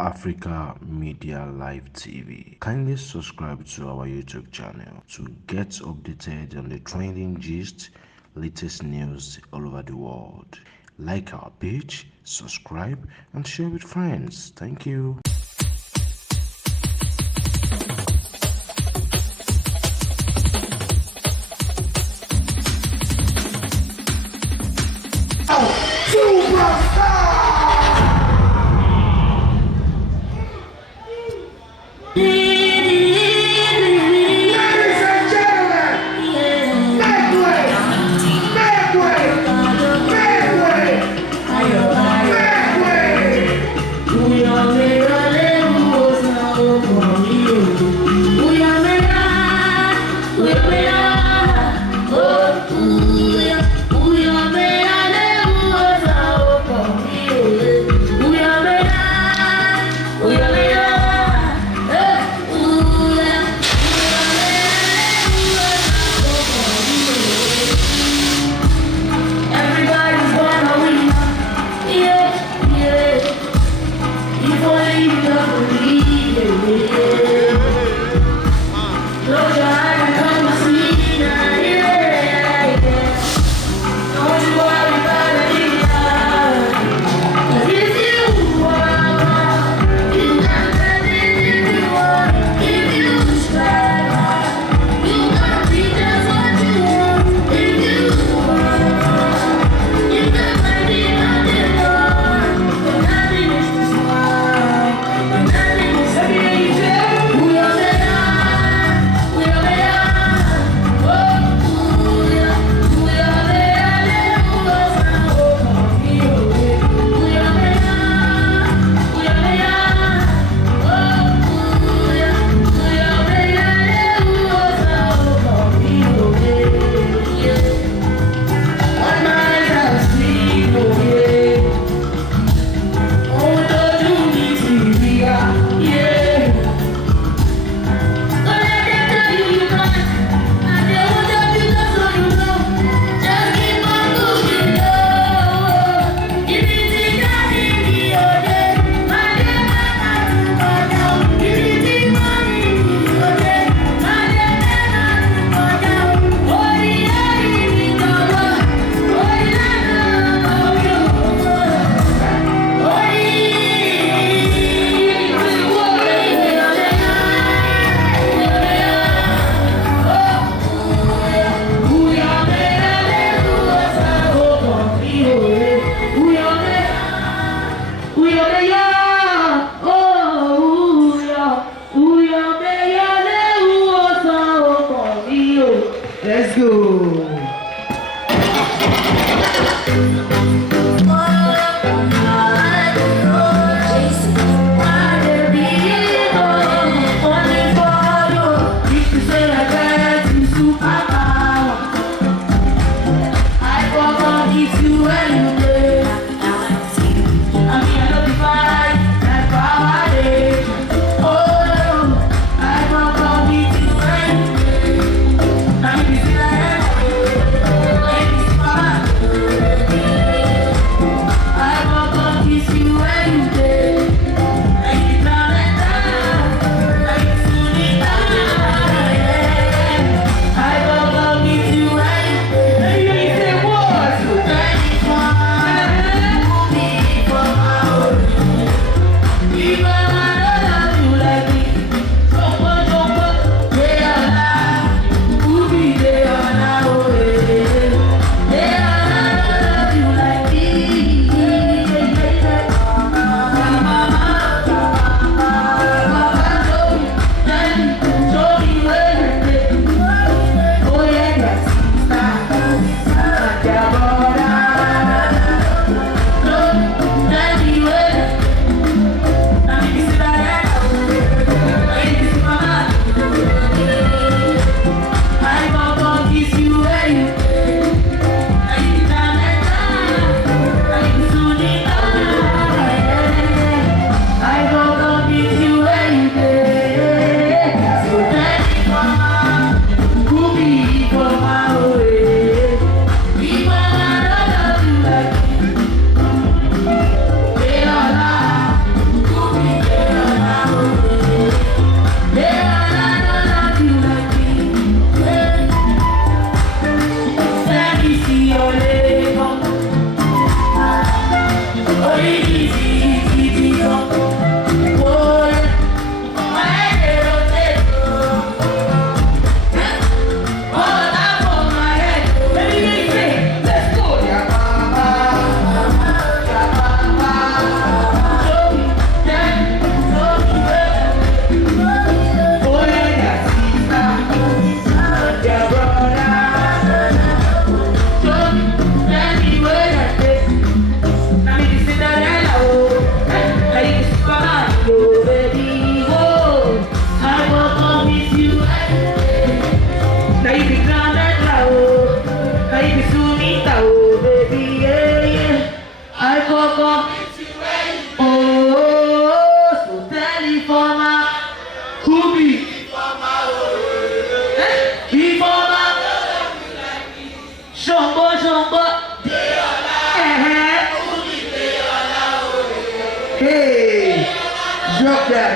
Africa Media Live TV. Kindly subscribe to our YouTube channel to get updated on the trending gist, latest news all over the world. Like our page, subscribe, and share with friends. Thank you.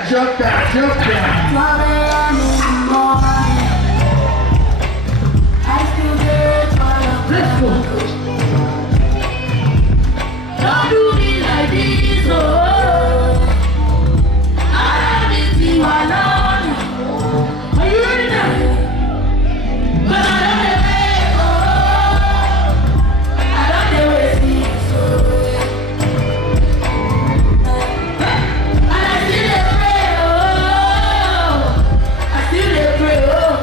jump down. Let's go. Don't do me like this, oh. I haven't seen you alone. Are you ready now? But I don't wait, oh. I don't wait, see, and I still pray, oh. I still pray, oh.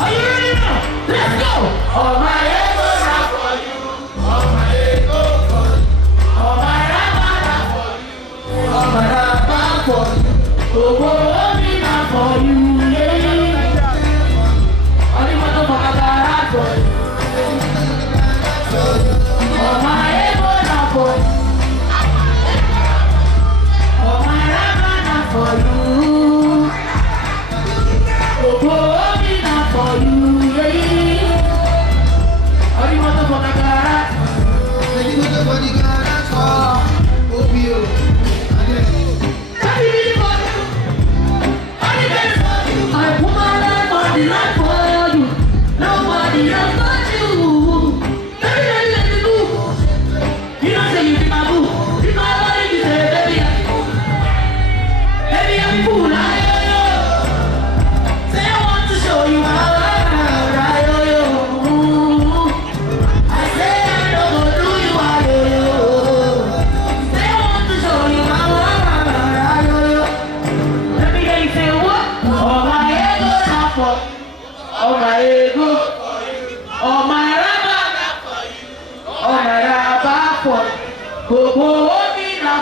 Are you ready now? Let's go. Oh my.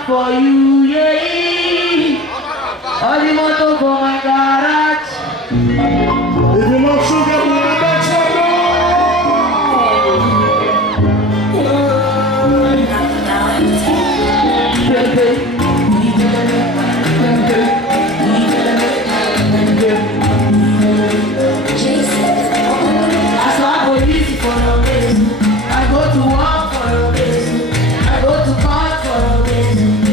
For you, yeah. All the motor for my garage. If you love sugar, you will make some I saw police for no reason. I go to work for no reason. I go to court for no reason.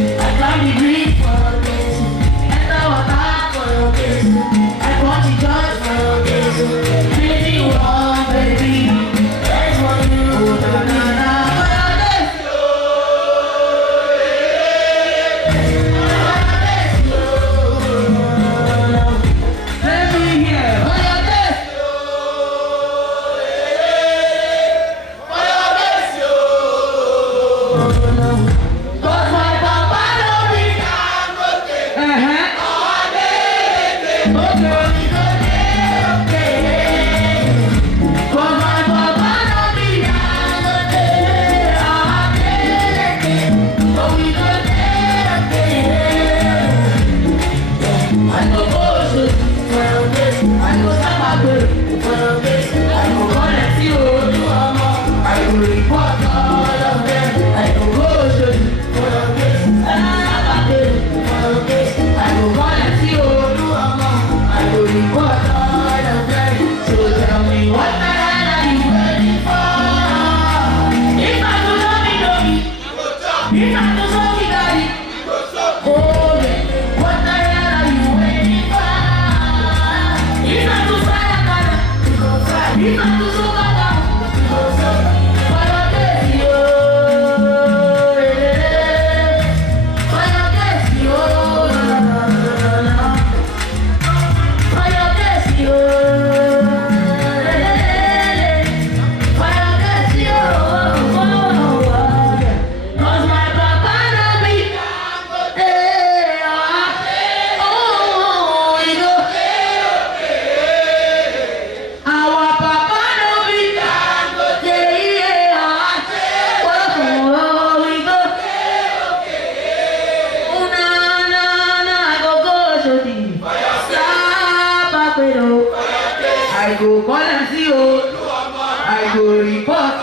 I go call and see you. I go report.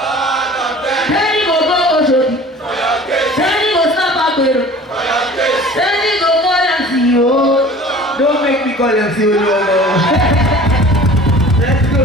Teni go Oshodi. Teni go stop Agbero. Teni go call and see you. Don't make me call and see you no more. Let's go.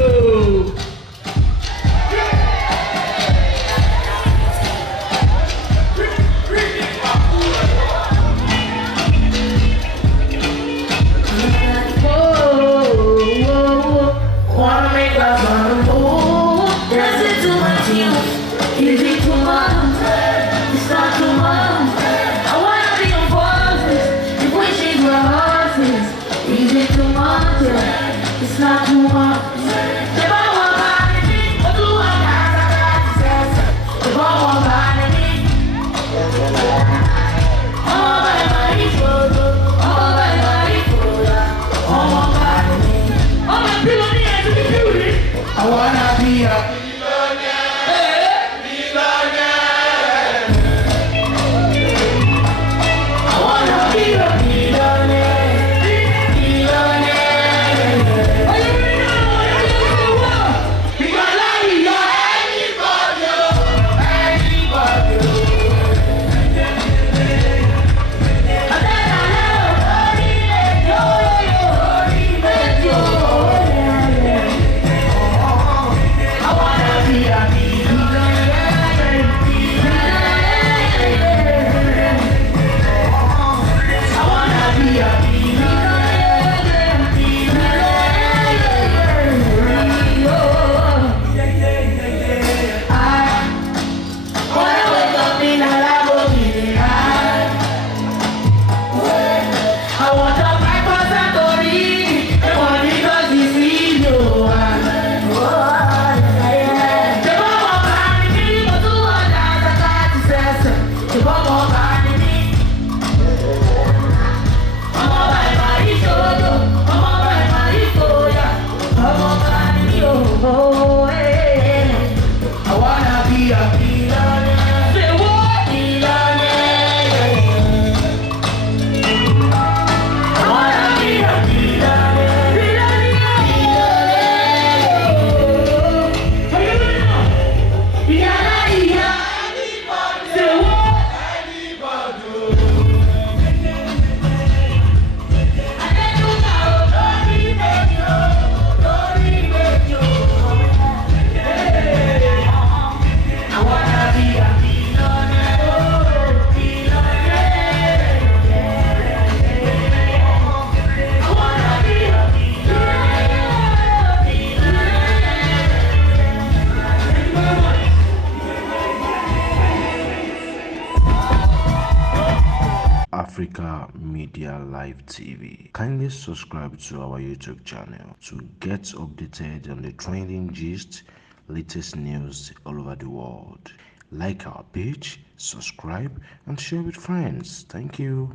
Africa Media Live TV. Kindly subscribe to our YouTube channel to get updated on the trending gist, latest news all over the world. Like our page, subscribe, and share with friends. Thank you.